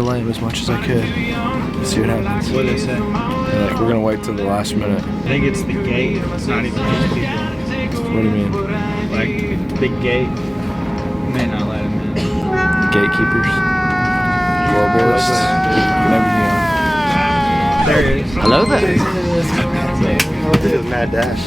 delay them as much as I could. Let's see what happens. What did they say? They're like, we're gonna wait till the last minute. I think it's the gate. It's not even just people. What do you mean? Like, big gate. You may not let them in. Gatekeepers. Globalists. Keeping everything on. There it is. Hello there. This is Mad Dash.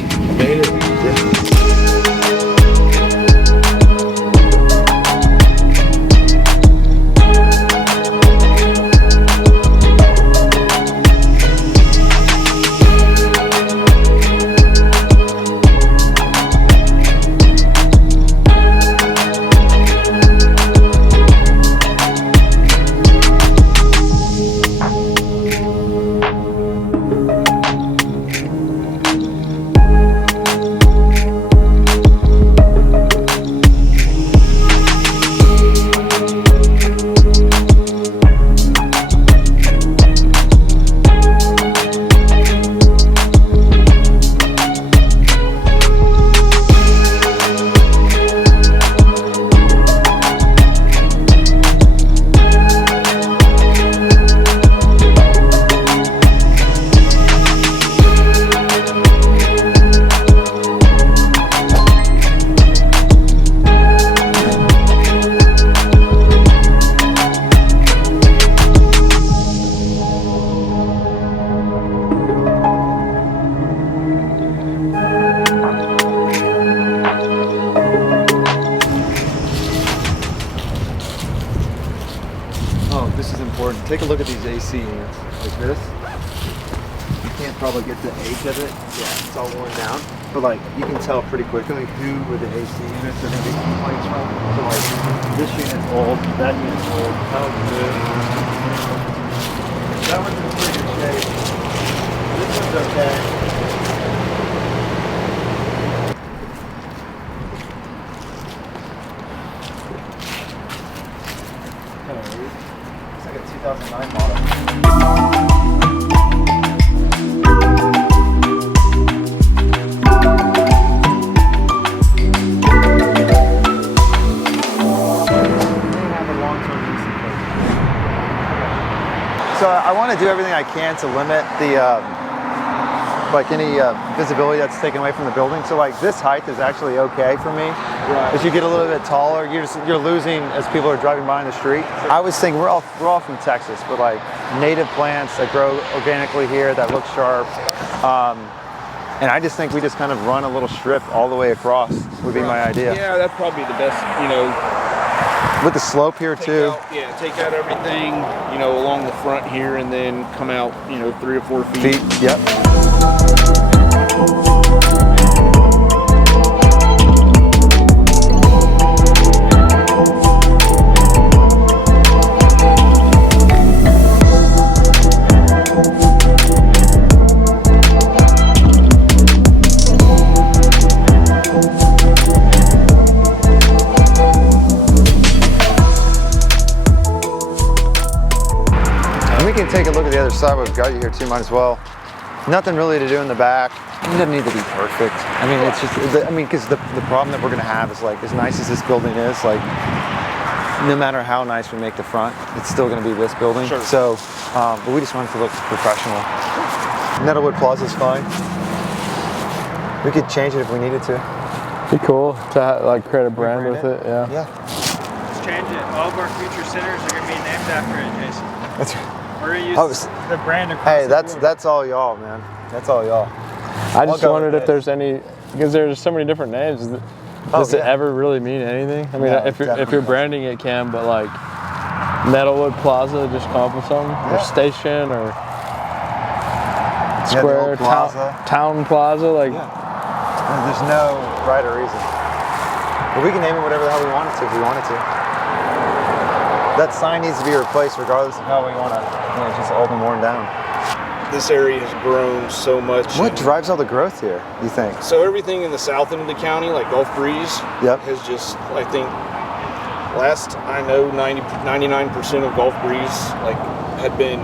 Take a look at these AC units like this. You can't probably get the age of it. Yeah, it's all worn down. But like you can tell pretty quickly who with the AC units are gonna get complaints from. So like this unit's old, that unit's old, that one's good. That one's in pretty good shape. This one's okay. It's like a 2009 model. So I want to do everything I can to limit the like any visibility that's taken away from the building. So like this height is actually okay for me. Right. As you get a little bit taller, you're losing as people are driving by in the street. I was thinking we're all from Texas, but like native plants that grow organically here that look sharp. And I just think we just kind of run a little strip all the way across would be my idea. Yeah, that's probably the best, you know. With the slope here too. Take out everything, you know, along the front here and then come out, you know, 3 or 4 feet. Yep. Take a look at the other side. We've got you here too, might as well. Nothing really to do in the back. It doesn't need to be perfect. I mean, it's just, because the problem that we're gonna have is like, as nice as this building is, like, no matter how nice we make the front, it's still gonna be this building. Sure. So, but we just want it to look professional. Nettlewood Plaza is fine. We could change it if we needed to. Be cool to have, like create a brand with it. Yeah. Let's change it. All of our future centers are gonna be named after it, Jason. That's right. We're gonna use the brand across Hey, the board. that's all y'all, man. That's all y'all. I just wondered if there's any, because there's so many different names. Does it ever really mean anything? I mean, No, if you're branding it, can, but like Nettlewood Plaza, just come up with something, or Station, or Square, Town Plaza, like. Yeah. There's no right or reason. But we can name it whatever the hell we want it to if we wanted to. That sign needs to be replaced regardless of how we want to, just all been worn down. This area has grown so much. What drives all the growth here, you think? So everything in the south end of the county, like Gulf Breeze, has just, I think, last I know, 99% of Gulf Breeze, like, had been,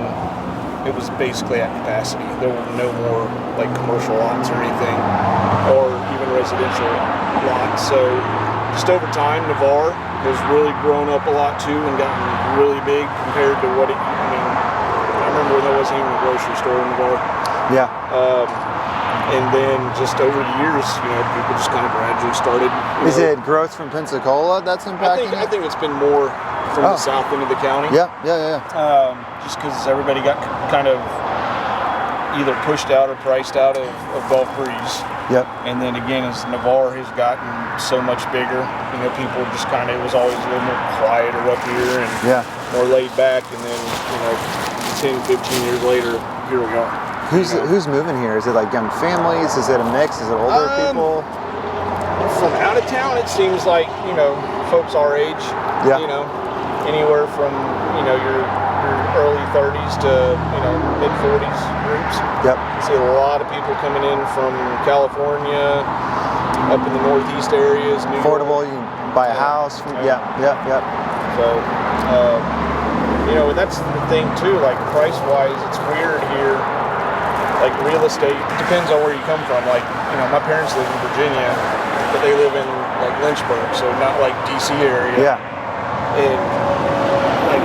it was basically at capacity. There were no more, like, commercial lots or anything, or even residential lots. So just over time, Navarre has really grown up a lot too and gotten really big compared to what it, I mean, I remember when there wasn't even a grocery store in the bar. Yeah. And then just over the years, you know, people just kind of gradually started. Is it growth from Pensacola that's impacting I think it's been more from the south end of the county. Yeah. Just because everybody got kind of either pushed out or priced out of Gulf Breeze. Yep. And then again, as Navarre has gotten so much bigger, you know, people just kind of, it was always a little more quieter up here and more laid back. And then, you know, 10, 15 years later, here we are. Who's moving here? Is it like young families? Is it a mix? Is it older people? From out of town, it seems like, you know, folks our age. Yeah. You know, anywhere from, you know, your early 30s to, you know, mid 40s groups. Yep. I see a lot of people coming in from California, up in the northeast areas, New Affordable, York. you can buy a house. From, Yep. So, you know, that's the thing too, like price-wise, it's weird here. Like real estate, depends on where you come from. Like, you know, my parents live in Virginia, but they live in like Lynchburg, so not like DC area. Yeah. And like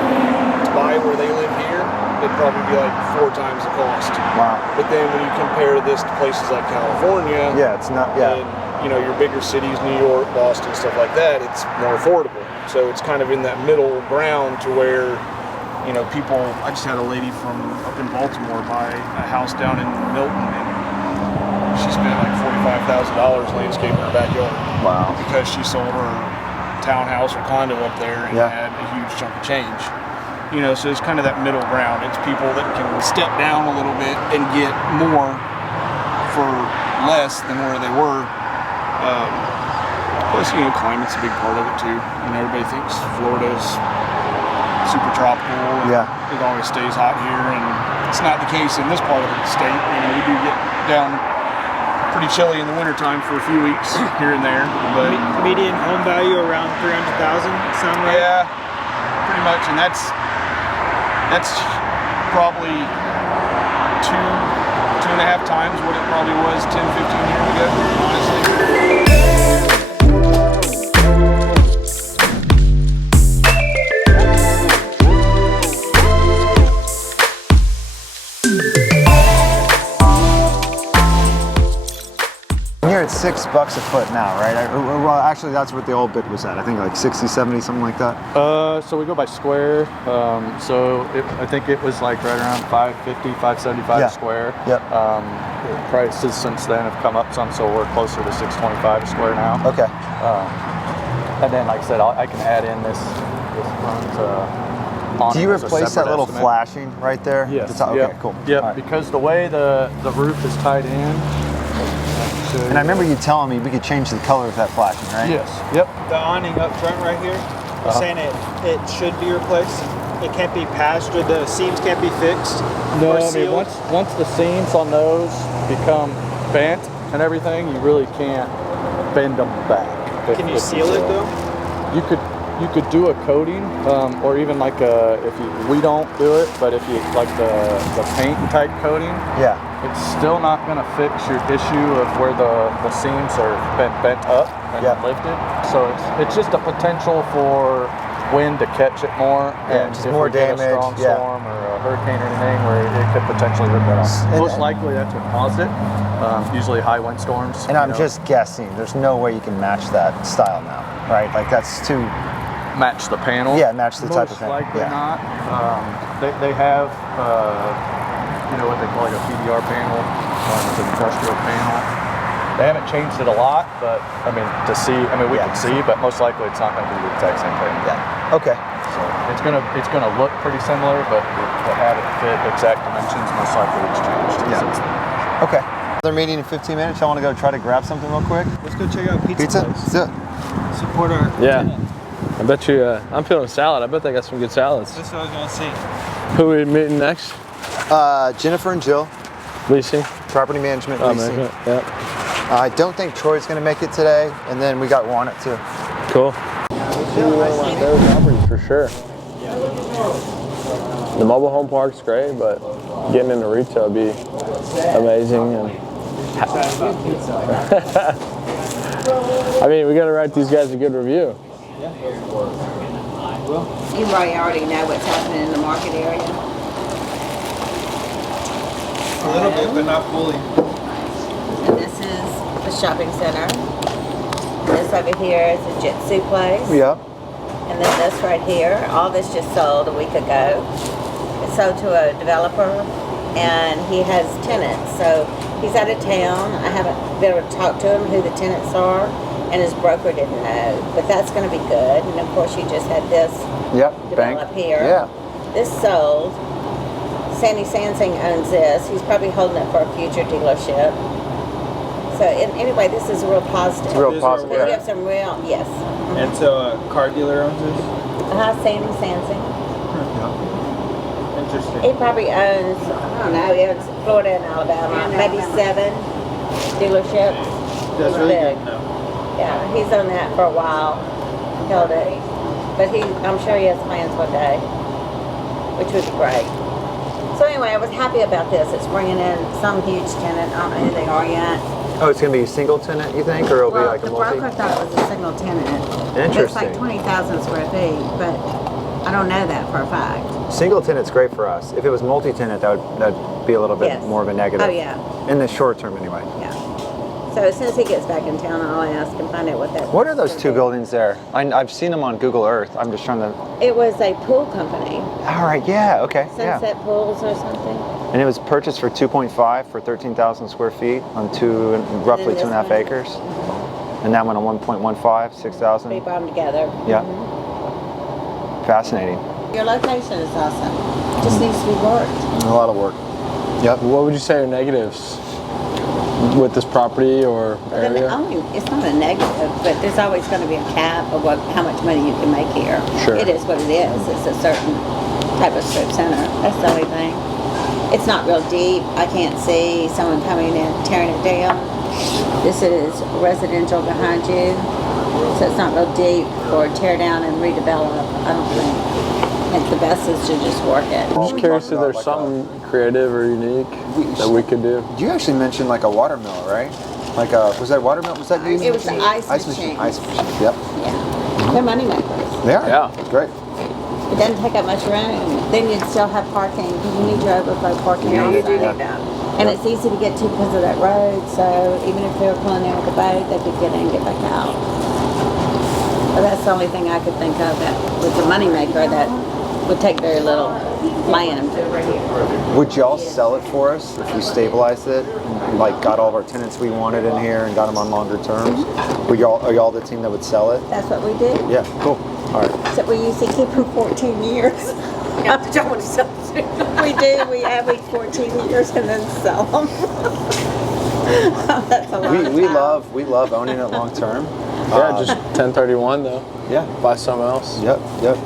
to buy where they live here, it'd probably be like 4 times the cost. Wow. But then when you compare this to places like California, it's not. Yeah. and you know, your bigger cities, New York, Boston, stuff like that, it's more affordable. So it's kind of in that middle ground to where, you know, people, I just had a lady from up in Baltimore buy a house down in Milton, and she spent like $45,000 landscaping her backyard. Wow. Because she sold her townhouse or condo up there and had a huge chunk of change. You know, so it's kind of that middle ground. It's people that can step down a little bit and get more for less than where they were. Plus, you know, climate's a big part of it too. You know, everybody thinks Florida's super tropical. It always stays hot here, and it's not the case in this part of the state. You know, we do get down pretty chilly in the wintertime for a few weeks here and there. But median home value around $300,000. Sound right? Yeah, pretty much, and that's probably two and a half times what it probably was 10, 15 years ago, honestly. You're at $6 a foot now, right? Well, actually, that's what the old bid was at. I think like 60, 70, something like that. So we go by square. I think it was like right around 550, 575 a square. Yep. Prices since then have come up some, so we're closer to 625 a square now. Okay. And then, like I said, I can add in this front. Do you replace that little flashing right there? Yes. At the top? Okay, cool. Yep. Right. Because the way the roof is tied in. And I remember you telling me we could change the color of that flashing, right? Yes. Yep. The awning up front right here, you're saying it should be replaced. It can't be patched, or the seams can't be fixed. No, or I mean sealed? once the seams on those become bent and everything, you really can't bend them back. Can you seal it though? You could do a coating, or even like we don't do it, but if you like the paint type coating, it's still not going to fix your issue of where the seams are bent up and lifted. So it's just a potential for wind to catch it more, and just if more we get damage, a strong storm or a hurricane or anything, where it could potentially rip that off. Most likely that's what caused it. Usually high wind storms. And I'm just guessing. There's no way you can match that style now, right? Like that's too. Match the panel. Yeah, match the type of panel. Most likely not. They have, you know, what they call like a PDR panel, it's an industrial panel. They haven't changed it a lot, but I mean, we can see, but most likely it's not going to be the exact same thing. Yeah. Okay. So it's gonna look pretty similar, but to have it fit exact dimensions, most likely it's changed since then. Okay. Another meeting in 15 minutes. I want to go try to grab something real quick. Let's go check out Pizza? pizza. Place. Let's do it. Support our tenant. I bet you, I'm feeling salad. I bet they got some good salads. That's what I was gonna say. Who are we meeting next? Jennifer and Jill. Leasing. Property management, leasing. Yeah. I don't think Troy's going to make it today, and then we got Juan at 2. Cool. Those properties for sure. The mobile home park's great, but getting into retail would be amazing. And I mean, we got to write these guys a good review. You probably already know what's happening in the market area. A little bit, but not fully. And this is the shopping center. This over here is a jitsu place. Yeah. And then this right here, all this just sold a week ago. It sold to a developer, and he has tenants. So he's out of town. I haven't been able to talk to him who the tenants are, and his broker didn't know. But that's going to be good. And of course, you just had this develop here. Yeah. This sold. Sandy Sansing owns this. He's probably holding it for a future dealership. So anyway, this is real positive. It's real positive. We have some real, yes. And so a car dealer owns this? Sandy Sansing. Interesting. He probably owns, I don't know, he owns Florida and Alabama, maybe 7 dealerships. That's He's really big. good to know. Yeah, he's owned that for a while. Held it. But I'm sure he has plans one day, which would be great. So anyway, I was happy about this. It's bringing in some huge tenant. I don't know who they are yet. Oh, it's going to be a single tenant, you think, or it'll be like a multi? The broker thought it was a single tenant. Interesting. It's like 20,000 square feet, but I don't know that for a fact. Single tenant's great for us. If it was multi-tenant, that'd be a little bit more of a negative. Oh yeah. In the short term, anyway. Yeah. So as soon as he gets back in town, I'll ask and find out what that. What are those 2 buildings there? I've seen them on Google Earth. I'm just trying to. It was a pool company. All right. Yeah. Okay. Sunset Pools or something. And it was purchased for 2.5 for 13,000 square feet on roughly 2.5 acres. And that one on 1.15, 6,000. They brought them together. Yeah. Fascinating. Your location is awesome. Just needs to be worked. A lot of work. Yep. What would you say are negatives with this property or area? It's not a negative, but there's always going to be a cap of how much money you can make here. Sure. It is what it is. It's a certain type of strip center. That's the only thing. It's not real deep. I can't see someone coming in tearing it down. This is residential behind you, so it's not real deep for tear down and redevelop, I don't think. I think the best is to just work it. I'm just curious if there's something creative or unique that we could do. You actually mentioned like a watermill, right? Like was that a watermill? Was that It was the ice machine. Ice machine. Yep. Yeah. They're money makers. They are. Yeah. Great. It doesn't take up much room. Then you'd still have parking because you need your overflow parking. Yeah, you do need that. And it's easy to get to because of that road. So even if they were pulling in with the boat, they could get in and get back out. But that's the only thing I could think of that was a money maker that would take very little land. Would y'all sell it for us if we stabilized it, and, like got all of our tenants we wanted in here and got them on longer terms? Are y'all the team that would sell it? That's what we do. Yeah, cool. All right. Except we usually keep them 14 years. Don't want to sell them. We do. We average 14 years and then sell them. That's a lot. We love owning it long term. Yeah, just 1031 though. Yeah. Buy something else. Yep.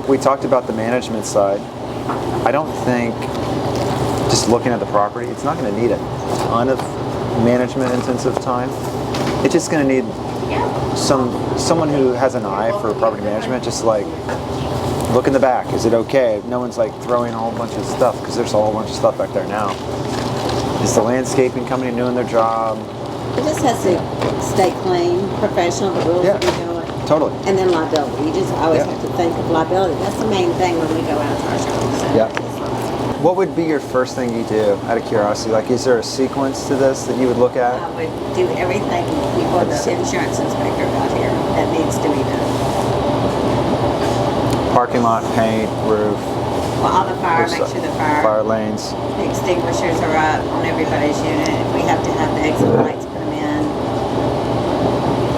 We talked about the management side. I don't think just looking at the property, it's not going to need a ton of management intensive time. It's just going to need someone who has an eye for property management, just like look in the back. Is it okay? No one's like throwing a whole bunch of stuff because there's a whole bunch of stuff back there now. Is the landscaping company doing their job? It just has to stay clean, professional, the rules that we do it. Totally. And then liability. You just always have to think of liability. That's the main thing when we go out to our shopping center. Yeah. What would be your first thing you do, out of curiosity? Like, is there a sequence to this that you would look at? I would do everything before the insurance inspector got here that needs to be done. Parking lot, paint, roof. Well, all the fire, make sure the fire lanes. The extinguishers are up on everybody's unit. If we have to have the exit lights put them in,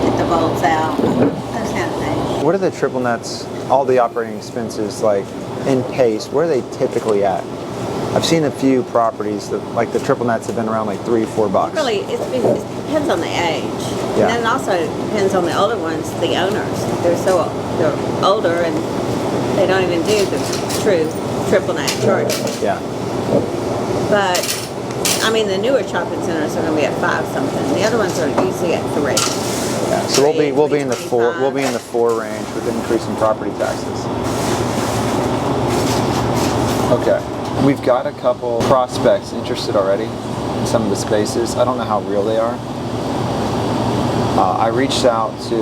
get the bulbs out, those kind of things. What are the triple nets, all the operating expenses, like in pace, where are they typically at? I've seen a few properties that, like the triple nets have been around like $3-4. Really, it depends on the age. Yeah. And then it also depends on the older ones, the owners. They're older and they don't even do the true triple net charges. Yeah. But I mean, the newer shopping centers are going to be at 5 something. The other ones are usually at 3. Yeah. So we'll be in the 4 range with the increase in property taxes. Okay. We've got a couple prospects interested already in some of the spaces. I don't know how real they are. I reached out to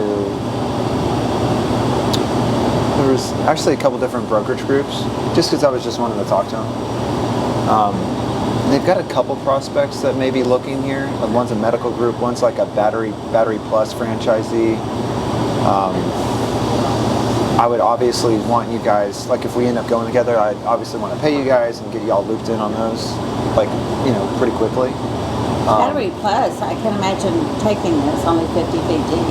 There was actually a couple different brokerage groups, just because I was just wanting to talk to them. They've got a couple prospects that may be looking here. One's a medical group, one's like a Battery Plus franchisee. I would obviously want you guys, like if we end up going together, I'd obviously want to pay you guys and get you all looped in on those, like, you know, pretty quickly. Battery Plus, I can imagine taking this only 50 feet deep.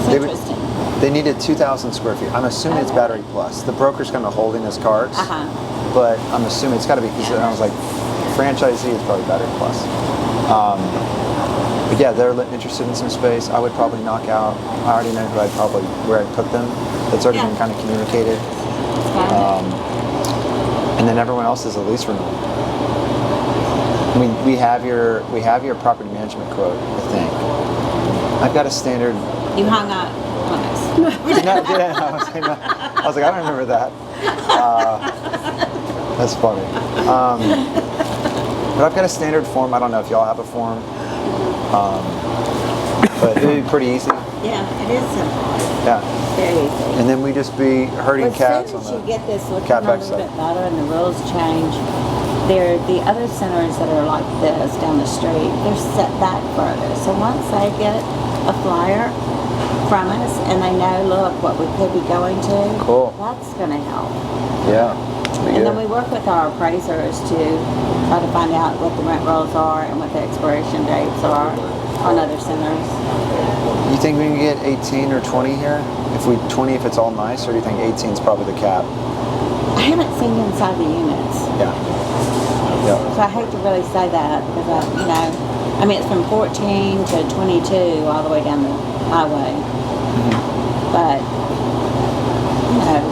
It's interesting. They needed 2,000 square feet. I'm assuming it's Battery Plus. The broker's kind of holding his cards, but I'm assuming it's got to be, because I was like, franchisee is probably Battery Plus. But yeah, they're interested in some space. I would probably knock out. I already know where I'd put them. That's already been kind of communicated. And then everyone else is a lease renewal. I mean, we have your property management quote, I think. I've got a standard. You hung up on us. I was like, I don't remember that. That's funny. But I've got a standard form. I don't know if y'all have a form. But it would be pretty easy. Yeah, it is simple. Yeah. Very easy. And then we just be herding cats on as soon as you get this looking cat a back little side. bit better and the rules change, they're the other centers that are like this down the street, they're set back further. So once they get a flyer from us and they know, look, what we could be going to, that's going to help. Yeah. And then we work with our appraisers to try to find out what the rent rolls are and what the expiration dates are on other centers. You think we can get 18 or 20 here? If 20 if it's all nice, or do you think 18 is probably the cap? I haven't seen inside the units. Yeah. So I hate to really say that because, you know, I mean, it's from 14 to 22 all the way down the highway. But, you know,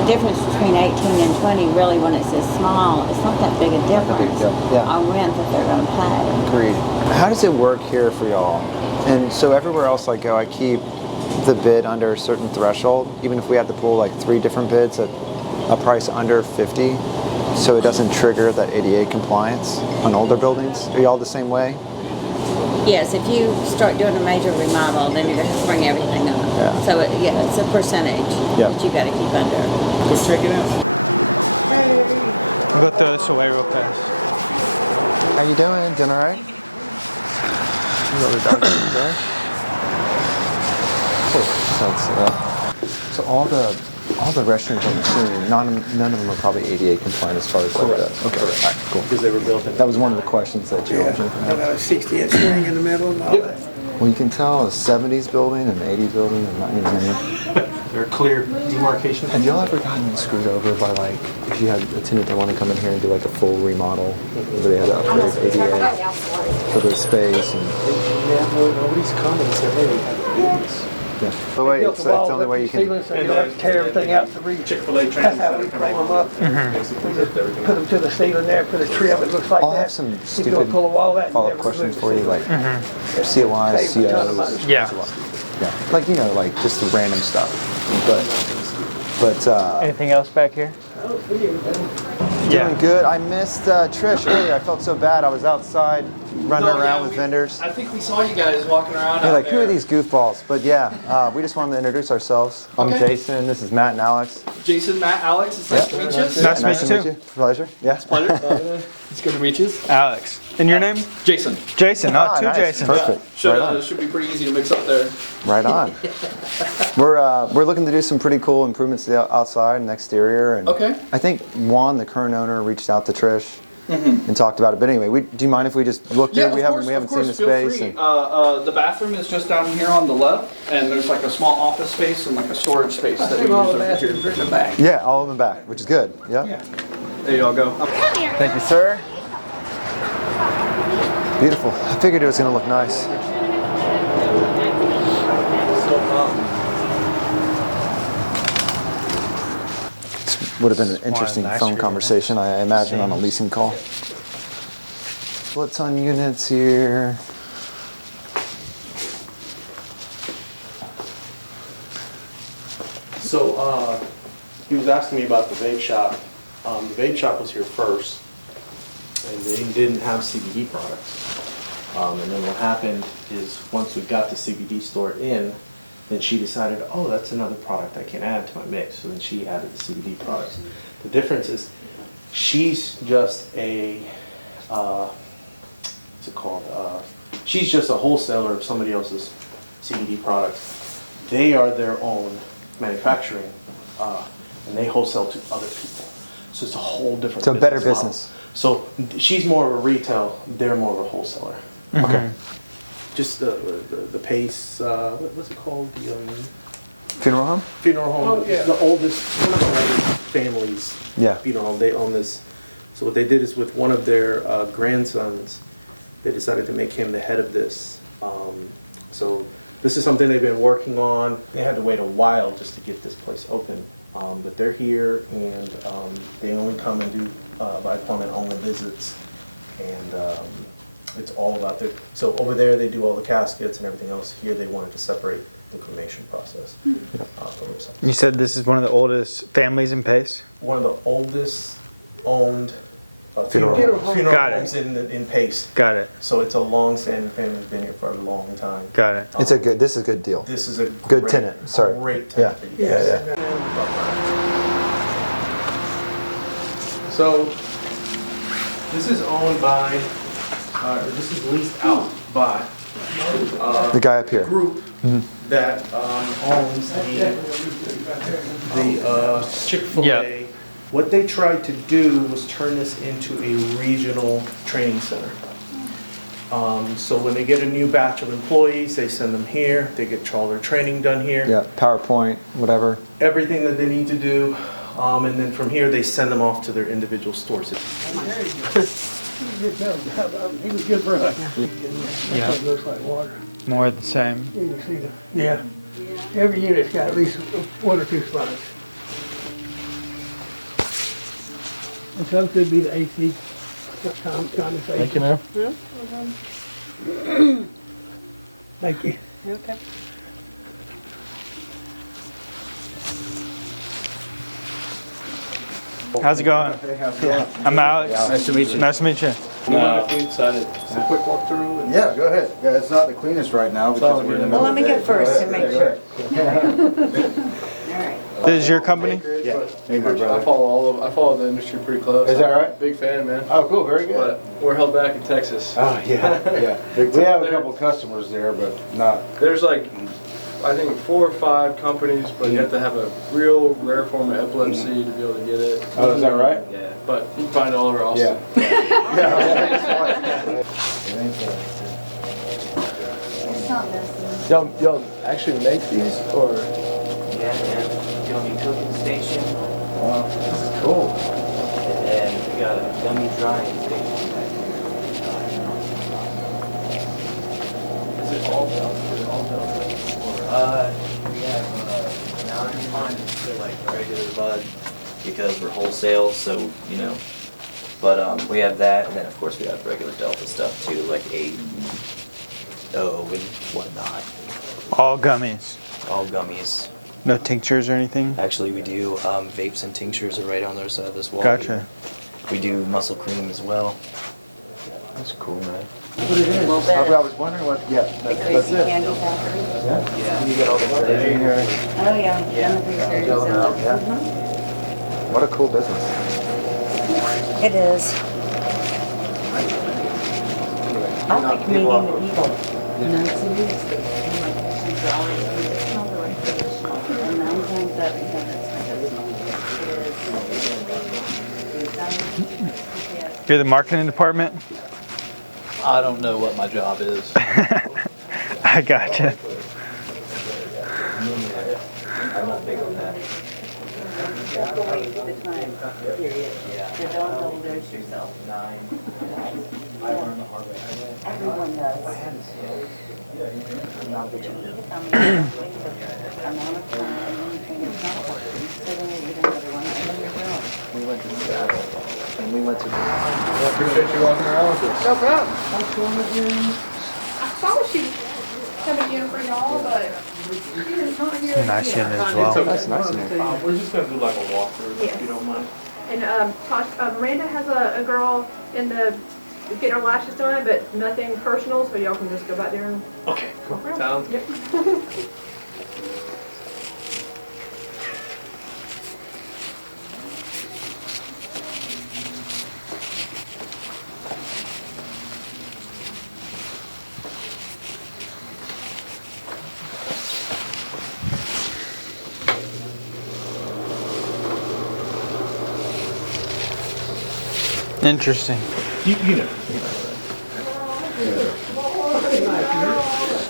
the difference between 18 and 20 really when it's this small, it's not that big a difference on rent that they're going to pay. Agreed. How does it work here for y'all? And so everywhere else I go, I keep the bid under a certain threshold, even if we had to pull like 3 different bids at a price under 50, so it doesn't trigger that ADA compliance on older buildings. Are y'all the same way? Yes, if you start doing a major remodel, then you're going to have to bring everything up. Yeah. So, it's a percentage that you got to keep under. Just check it out. Hey! I'll go throw this away real fast. How you doing? Doing all right? There. So all the restrooms, I'm assuming, none of them are probably ADA compliant as far as like that. Okay, all right, cool. Because they were built in. That was one of the questions that you Got a 60-inch ring in the middle and all that. Well, you can tell a 70s building, an 80s building, and not even any. They're clear demarcation. Have y'all ever gotten screwed over by like, if you had a tenant that wanted to come in here and do like a full remodel, where they had to upgrade ADA for the space and... Yeah, nobody's come and said, hey, we have to do this. Yeah. The way it's the only way you can... Tear everything out to reach. Chick-fil-A That's how we frame them up. We just put them to the ceiling there, put a trim, it looks like that. I'll have some You stupid go pull a wall out and follow-up never questions remove for the you, ceiling. like COIs, Save a ton of COs. money. Yeah. Yeah, like, you know, like just the random stuff. But Anything else back here? doing good. I missed Trish earlier. I felt so bad. I was outside running around with vendors. I think we saw you guys walking around. They're like, who are these goofballs? But yeah, we just wanted to introduce ourselves. I'm Jason. This is Matt and Alex. Jason, Matt, Alex. It's nice to meet you. Nice to meet you too. Pleasure. Yeah. Pleasure. It's good to meet you. Alex. And your name? Jason. Jason. Oh, two nice. Jasons. Perfect. Should be pretty easy to mix up there. Right on. We're looking to do some pretty cool improvements to the outside and exterior. And Okay. I think Juan, the current owner, reached out to Trish and talked about it. But anyway, do you mind if we just look through? We haven't seen the space. Feel free. The bathroom is just down here on the left, and there's like a small office space and like a storage space that we use All the over here. bathrooms are in the back. Yeah, all in the back, which is good. Yeah. There y'all go. Thank you, sir. Beautiful. I figured it was going to look nice. This would have been an interesting phone conversation, I imagine, on a leasing call. Splits on units here. So he was asking me about the vape shop. The vape shop was here first, and they didn't have CBD products. And then what happened is once we got the CBD store in, Then she decided, oh, that's another product I can add to my mix. So then she added the CBD products. The difference is she's just a, what's it called? She's just a wholesaler of somebody else's CBD products. They are their own manufacturing, and they wholesale to other people. So it's a whole different. So better model. business. So she's more of a retail. They're more of a wholesaler. Okay. Just the pace. What's it called? The Funeral home? funeral home. Oh, yeah. The oldest, one of the oldest families. Yeah. Funeral home. They own this. So what they did is with one of their grandsons, they decided to make him the head of this. So this is something they've been working on. They had to wait a while just to get this place open. But they're here, and they only come and do by appointment only visits. And it's all about their, so over there they do all the caskets and everything else. Here they wanted to separate the cremation process from themselves. You said this is one of the oldest families in Pace? One of the oldest owned Funeral Got it. homes in Pace. Got it. So it's a long-standing family, it's been here for a long time. Got it. It's a good. This is a good deal. This is a Good tenant, sorry. Great Yeah. tenant for you guys. So this is owned by, or this is leased out by The guy up here. group that owns the Chick-fil-A. Yeah. What they tried to do was turn this into a regional training center. So when they get a new batch of employees, they send them here, they get all their training done here. Yeah. PowerPoint, whatever. Everything that they need to do, and then from here, they send them off to their individual stores. He was good for us. Yeah. It looks like water. More of the same. You can see the, yeah. Every unit's got at least 1 or 2 spots. And some could be the AC condensation. Thank you, ma'am. Thank you. Okay. How's it going? I'm Alex. Nice to meet you. Nice to meet you. A quick walkthrough? Yeah, go ahead. Yeah, it's not the cleanest right now because we're in the middle Well, let me of the go day. first and make sure. This is your company? Yeah. Hey, my I brother. follow the industry pretty close. Is that right? Big fan, man. Oh, cool. Very good. But we're held back in Texas. Oh, yeah, yeah. We have a couple customers there, but not. There's like, I think 4 or 5 companies, but you have to have a real rare form of epilepsy to be able to get it. Oh, is that right? Yeah, but you can find it all over Austin. Y'all actually make these, or? Yeah, man. Gummy cooking station. Wow, this is cool. And then we got a gummy drying station back here. Is it all Delta? Is it all Delta? We have 9 lines for like regular bud because we're wholesale, so you know. But we have that, and then of course we have regular Delta stuff too, like 8, O, and whatnot. All gummies. All gummies. No tinctures or anything? Actually, we do vapes and tinctures are right on the other side of this wall. Gotcha. We do muscle cream as well. That's cool, man. Well, I was wondering what, yeah, the that's crazy it. candy factory. Yeah. You get all the crazy in here. Oh, yeah. And the pictures Jello and now, the- yeah. Mhm. What a cool business. It is. I like meeting the people. And I'm seriously, I'm like, she's always traditional, they're like traditional. And 9 times out of 10, it's traditional. You're the marketing department? I don't know what my job is. I gotcha. I'm not big on that. Wait the time period. So don't overdose yourself. 9. Everyone does. But you need to come in with the amount of time and you think it's not working. So then you're eating another one and then you're doing. We went to Seattle, and we went to. I appreciate you walking around with us. No problem. I thought she was coming in for y'all, but she is not here. Nice unit as well. That's nice in here. We're just gonna do like a walkthrough, Yes. if you don't mind. And Miranda has a girl in the getting her lashes done, but nothing personal, so y'all can just go back there and Okay, walk around. sounds Yep. Interesting. You know.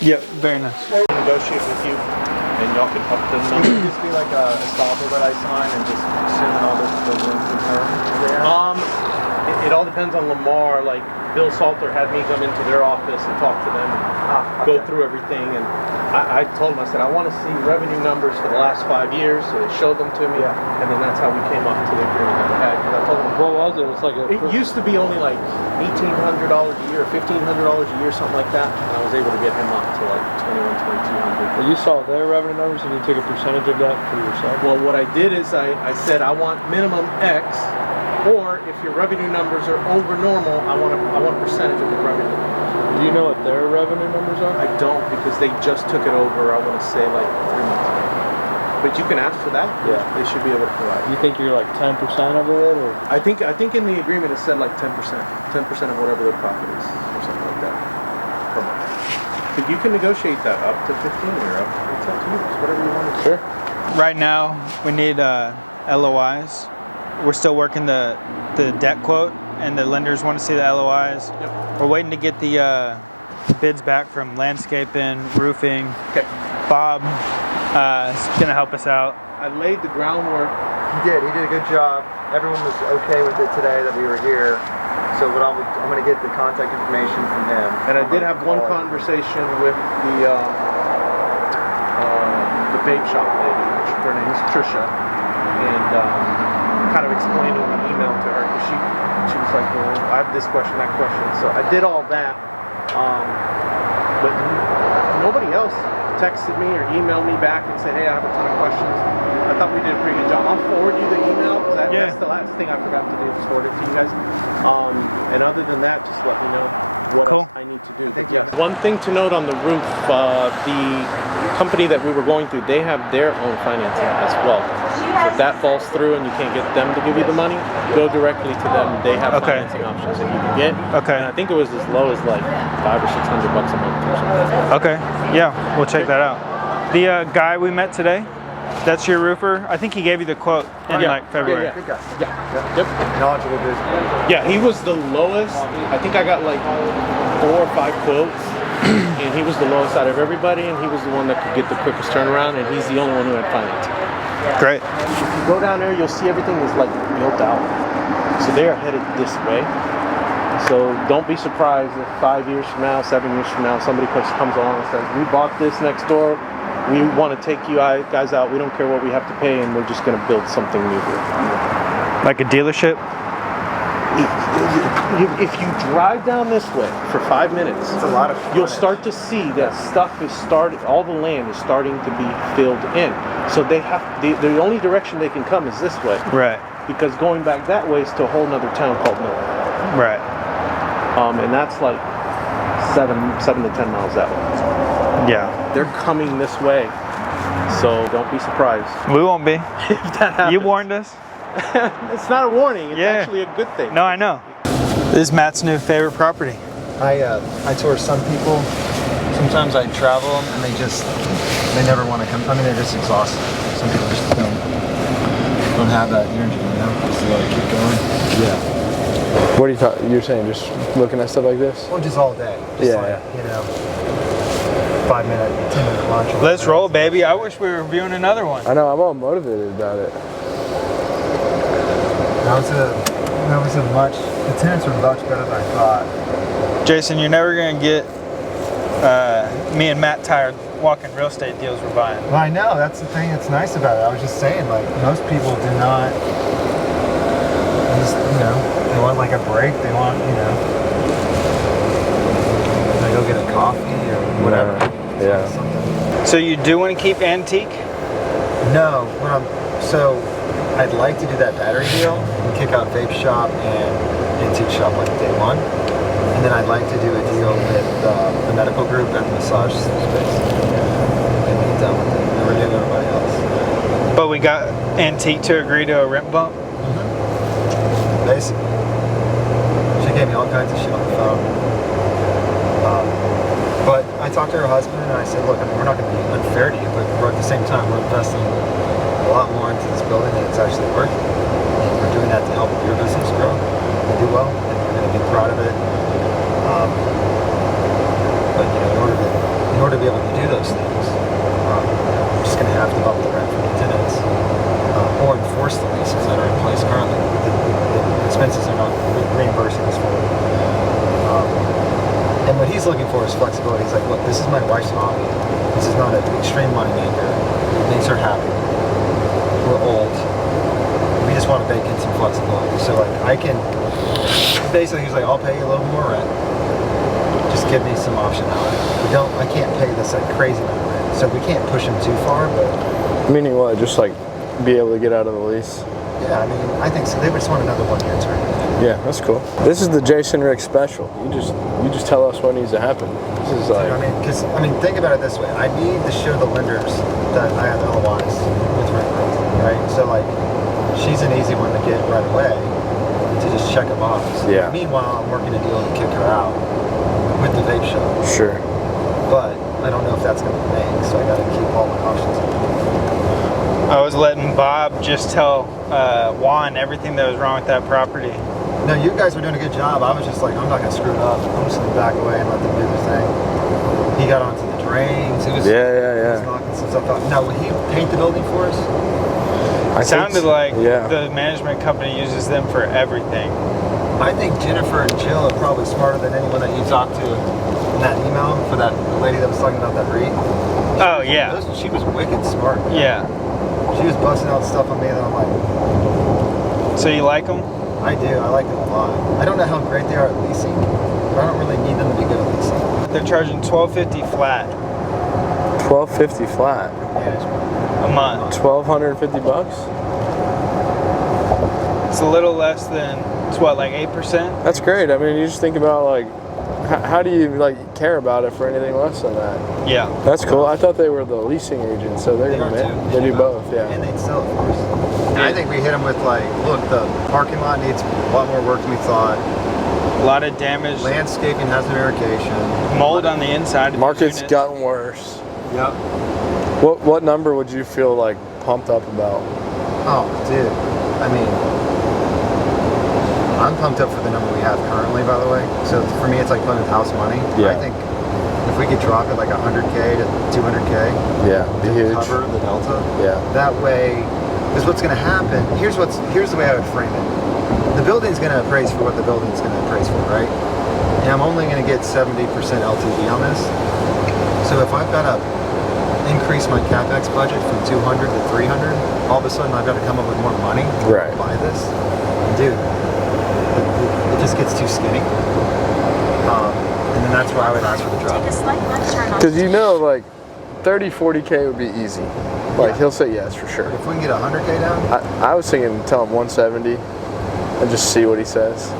Yep, very nice. Negotiate with you, and y'all can up the Would number. it just be like a estoppel that I sign and just assuming all the links and terms there? It all depends on Lamar. Like Bill Salter had me come into their office and talk to them and go through everything. And I told him, I said, I want to see revenue numbers for the last 5 years. So they showed them to me, and then that's how we came up to the agreement that we had. Because I told them, what was it? It's like it used to be only like $1,800 a year, $1,500 a year, something like that. And I was able to get him up to like $2,200. Well, you saw their revenue numbers and you took a percentage of that for yourself? Well, what I did is I said I want minimum X, or if your revenue numbers are over normal, I want a percentage of the revenue numbers. Do you know what their revenue numbers are? I don't, because they just took it over, I want to say like 3 months ago. But you can ask for that. Yeah. They should be able to provide. You think you're like 10% of it, or? I think in the agreement it said like 10%. 10% of whatever their profit is, or something like that, per month. But you can negotiate that up to 15 or up. It's up to you. It's whatever you want to do. Sure. Right now, we need LOIs. We're still working the debt quote, and the lenders want to see the LOIs. Yep. We're waiting to get the bids back from landscaping, roofing. Okay. Bob is gonna help us out. I laid the groundwork. He did a good job. Everyone was okay with it today that we were here. So what I'm going to get the contact information from him. And I did have one conversation with the vape shop lady. Her name's Trisha, and kind of explaining the email to her, because she was like, well, I have this question, that question. So I did all that, but nobody else texted me or emailed me back and said, hey, I have a ton of questions. I thought we did a pretty good job. I'll forward you the email, because that's the last thing I forgot to do, is forward it to you guys. And other than that, just let me know what else I need to do. But yes, one thing to note on the roof, the company that we were going through, they have their own financing as well. So if that falls through and you can't get them to give you the money, go directly to them. They have financing options that you can get. Okay. And I think it was as low as like $500 or $600 a month or something. Okay. Yeah, we'll check that out. The guy we met today, that's your roofer? I think he gave you the quote in like February. Good guy. Yep. Knowledgeable business. Yeah, he was the lowest. I think I got like 4 or 5 quotes, and he was the lowest out of everybody, and he was the one that could get the quickest turnaround, and he's the only one who had financing. Great. If you go down there, you'll see everything is like built out. So they are headed this way. So don't be surprised if 5 years from now, 7 years from now, somebody comes along and says, we bought this next door. We want to take you guys out. We don't care what we have to pay, and we're just going to build something new here. Like a dealership? If you drive down this way for 5 minutes, it's a lot of you'll start to see that stuff is all the land is starting to be filled in. So they have the only direction they can come is this way. Right. Because going back that way is to a whole nother town called Miller. Right. And that's like 7 to 10 miles that way. Yeah. They're coming this way. So don't be surprised. We won't be. If that happens. You warned us. It's not a warning. It's actually a good thing. No, I know. This is Matt's new favorite property. I tour some people. Sometimes I travel them and they never want to come. I mean, they're just exhausted. Some people just don't have that energy, you know? Just to keep going. Yeah. What are you talking? You're saying just looking at stuff like this? Well, just all day. Just you know, 5 minute, 10-minute lunch. Let's roll, baby. I wish we were reviewing another one. I know. I'm all motivated about it. That was a much. The tenants were much better than I thought. Jason, you're never gonna get me and Matt tired walking real estate deals we're buying. Well, I know. That's the thing that's nice about it. I was just saying, like, most people do not. Just, you know, they want like a break. They want, you know, they go get a coffee or whatever. Yeah. Something. So you do want to keep antique? No. So I'd like to do that battery deal and kick out vape shop and antique shop like day one. And then I'd like to do a deal with the medical group and the massage space. And be done with it. And renew everybody else. But we got antique to agree to a rent bump? Basically. She gave me all kinds of shit on the phone. But I talked to her husband and I said, look, I mean, we're not going to be unfair to you, but we're at the same time, we're investing a lot more into this building than it's actually worth. And we're doing that to help your business grow and do well. those things, I'm just going to have to bump the rent for the tenants or enforce the leases that are in place currently. The expenses are not reimbursing us for. And what he's looking for is flexibility. He's like, look, this is my wife's hobby. This is not an extreme money maker. It makes her happy. We're old. We just want to bake in some flexibility. So like I can, basically he's like, I'll pay you a little more rent. Just give me some optionality. I can't pay this like crazy amount of rent. So we can't push him too far, but. Meaning what? Just like be able to get out of the lease? Yeah, I mean, I think so. They just want another 1 year term. Yeah, that's cool. This is the Jason Rick special. You just tell us what needs to happen. This is like. I mean, think about it this way. I need to show the lenders that I have LOIs with rent growth, right? So like, she's an easy one to get right away to just check a box. Yeah. Meanwhile, I'm working a deal to kick her out with the vape shop. Sure. But I don't know if that's going to make, so I got to keep all my options open. I was letting Bob just tell Juan everything that was wrong with that property. No, you guys were doing a good job. I was just like, I'm not going to screw it up. I'm just going to back away and let them do their thing. He got onto the drains. He was, He was knocking some stuff out. Now, would he paint the building for us? It sounded like the management company uses them for everything. I think Jennifer and Jill are probably smarter than anyone that you talked to in that email for that lady that was talking about that REIT. Oh, yeah. She was wicked smart. Yeah. She was busting out stuff on me that I'm like... So you like them? I do. I like them a lot. I don't know how great they are at leasing, but I don't really need them to be good at leasing. They're charging $1,250 flat. $1,250 flat? Yeah. A month. $1,250 bucks? It's a little less than, it's what, like 8%? That's great. I mean, you just think about like, how do you like care about it for anything less than that? Yeah. That's cool. I thought they were the leasing agent, so they do both, yeah. And they'd sell it for us. I think we hit them with like, look, the parking lot needs a lot more work than we thought. A lot of damage. Landscaping has no irrigation. Mold on the inside. Market's gotten worse. Yep. What number would you feel like pumped up about? Oh, dude. I mean, I'm pumped up for the number we have currently, by the way. So for me, it's like playing with house money. Yeah. I think if we could drop it like 100K to 200K, yeah, be huge. Cover the delta. Yeah. That way, because what's going to happen? Here's the way I would frame it. The building's going to appraise for what the building's going to appraise for, right? And I'm only going to get 70% LTV on this. So if I've got to increase my capex budget from 200 to 300, all of a sudden I've got to come up with more money to buy this. Dude, it just gets too skinny. And then that's why I would ask for the drop. Because you know, like 30, 40K would be easy. Like he'll say yes for sure. If we can get 100K down? I was thinking tell him 170 and just see what he says.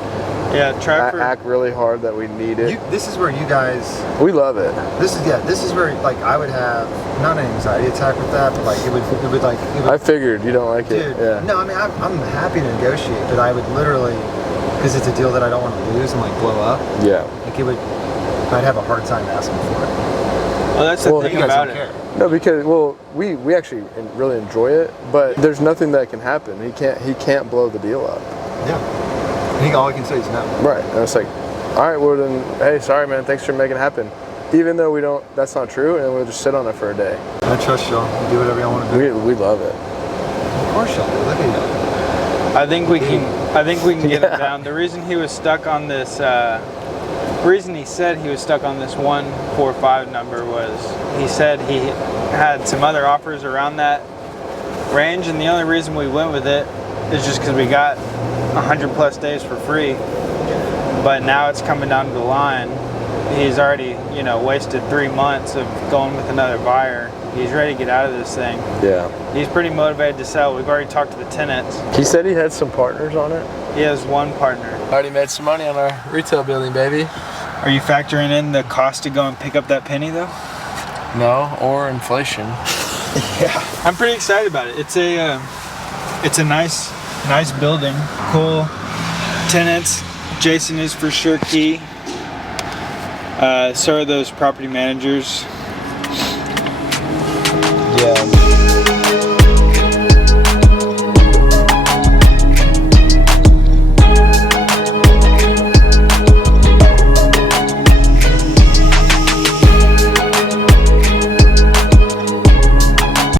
Yeah, try for... Act really hard that we need it. This is where you guys... We love it. This is where like I would have, not an anxiety attack with that, but like it would I figured you don't like it. Yeah. No, I mean, I'm happy to negotiate, but I would literally, because it's a deal that I don't want to lose and like blow up. Yeah. Like I'd have a hard time asking for it. Well, that's the thing about it. No, because we actually really enjoy it, but there's nothing that can happen. He can't blow the deal up. Yeah. I think all I can say is no. Right. And it's like, all right, well then, hey, sorry man, thanks for making it happen. Even though that's not true, and we'll just sit on it for a day. I trust y'all. Do whatever y'all want to do. We love it. Of course y'all do. Look at y'all. I think we can get him down. The reason he was stuck on this, reason he said he was stuck on this 145 number was he said he had some other offers around that range, and the only reason we went with it is just because we got 100+ days for free. But now it's coming down to the line. He's already, wasted 3 months of going with another buyer. He's ready to get out of this thing. Yeah. He's pretty motivated to sell. We've already talked to the tenants. He said he had some partners on it? He has one partner. Already made some money on our retail building, baby. Are you factoring in the cost to go and pick up that penny, though? No, or inflation. Yeah. I'm pretty excited about it. It's a nice building. Cool tenants. Jason is for sure key. So are those property managers.